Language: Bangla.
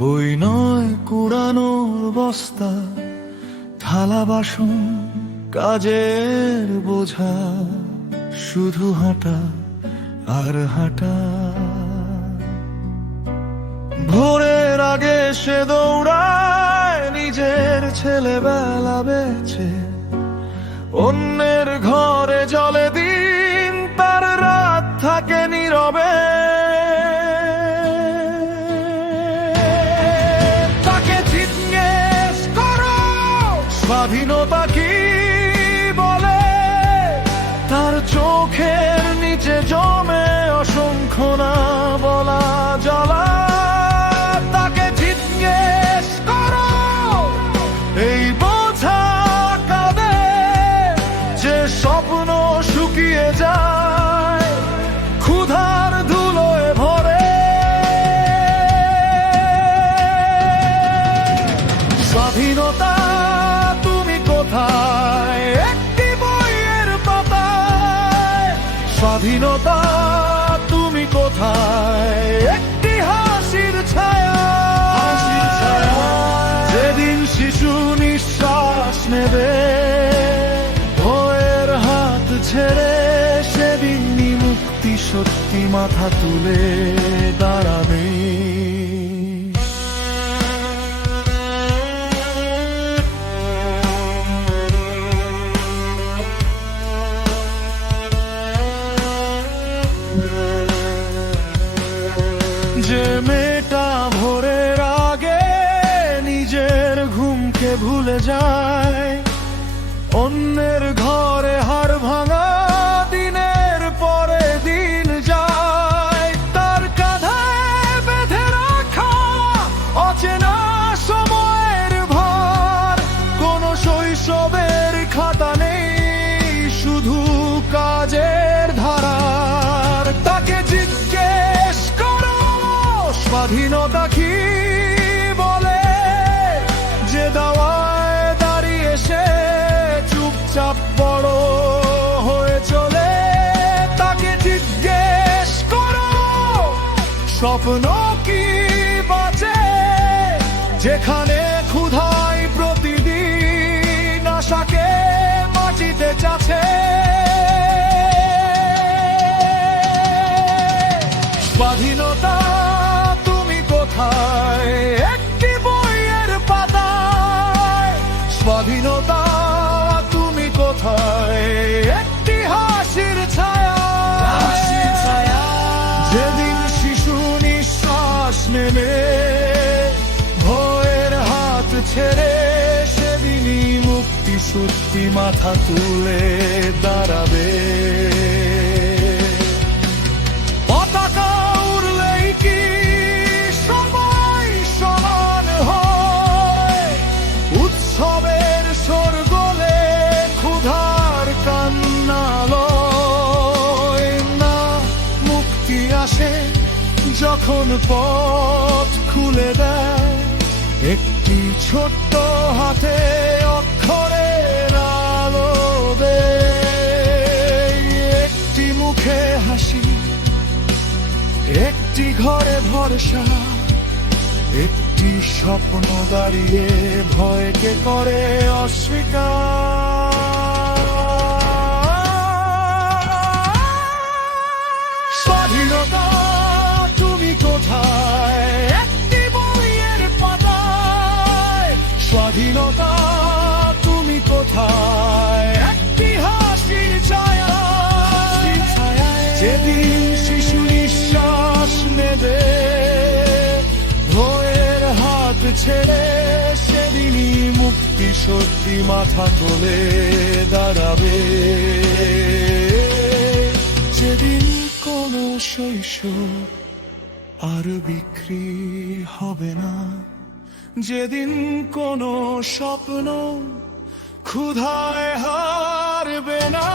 বই নয় কুড়ানোর বস্তা, থালা বাসন কাজের বোঝা, শুধু হাঁটা আর হাঁটা। ভোরের আগে সে দৌড়ায় নিজের ছেলেবেলা বেচে, অন্যের ঘরে জলে দিন, তার রাত থাকে নীরবে। তাকে জিজ্ঞেস করো স্বাধীনতা কি বলে, তার চোখের নিচে জমে অসংখ্য না বলা জ্বালা। তাকে জিজ্ঞেস করো এই বোঝা কাঁদে যে স্বপ্ন শুকিয়ে যায় ক্ষুধার ধুলোয় ভরে। স্বাধীনতা তুমি কোথায় একটি বইয়ের পাতায়, স্বাধীনতা তুমি কোথায় একটি হাসির ছায়া। যেদিন শিশু নিঃশ্বাস নেবে ভয়ের হাত ছেড়ে, সেদিনই মুক্তি সত্যি মাথা তুলে দাঁড়াবে। যে মেয়েটা ভোরের আগে নিজের ঘুমকে ভুলে যায়, অন্যের ঘরে হাড় ভাঙা দিনের পরে দিন যায়, তার কাঁধে বেঁধে রাখা অচেনা সময়ের ভার, কোনো শৈশবের খাতা নেই, শুধু কাজের ধারার। তাকে জিজ্ঞেস করো স্বাধীনতা কি বলে, যে দাওয়ায় দাঁড়িয়ে সে চুপচাপ বড় হয়ে চলে। তাকে জিজ্ঞেস করো স্বপ্ন কি বাঁচে, যেখানে ক্ষুধায় প্রতিদিন আশাকে বাঁচিতে চাচ্ছে। স্বাধীনতা তুমি কোথায় একটি বইয়ের পাতায়, স্বাধীনতা তুমি কোথায় একটি হাসির ছায়া। যেদিন শিশু নিঃশ্বাস নেবে ভয়ের হাত ছেড়ে, সেদিনই মুক্তি সত্যি মাথা তুলে দাঁড়াবে। পতাকা উড়লেই কি সবাই সমান হয়, উৎসবের শোরগোলে ক্ষুধার কান্না লয় না। মুক্তি আসে যখন পথ খুলে দেয় একটি ছোট্ট হাতে অক্ষরের আলো দেয়, একটি মুখে হাসি, একটি ঘরে ভরসা, একটি স্বপ্ন দাঁড়িয়ে ভয়কে করে অস্বীকার। স্বাধীনতা তুমি কোথায় একটি বইয়ের পাতায়, স্বাধীনতা তুমি কোথায় একটি হাসির ছায়া। যেদিন শিশু নিঃশ্বাস নেবে ভয়ের হাত ছেড়ে, সেদিনই মুক্তি সত্যি মাথা তোলে দাঁড়াবে। যেদিন কোনো শৈশব আর বিক্রি হবে না, যেদিন কোনো স্বপ্ন ক্ষুধায় হারবে না।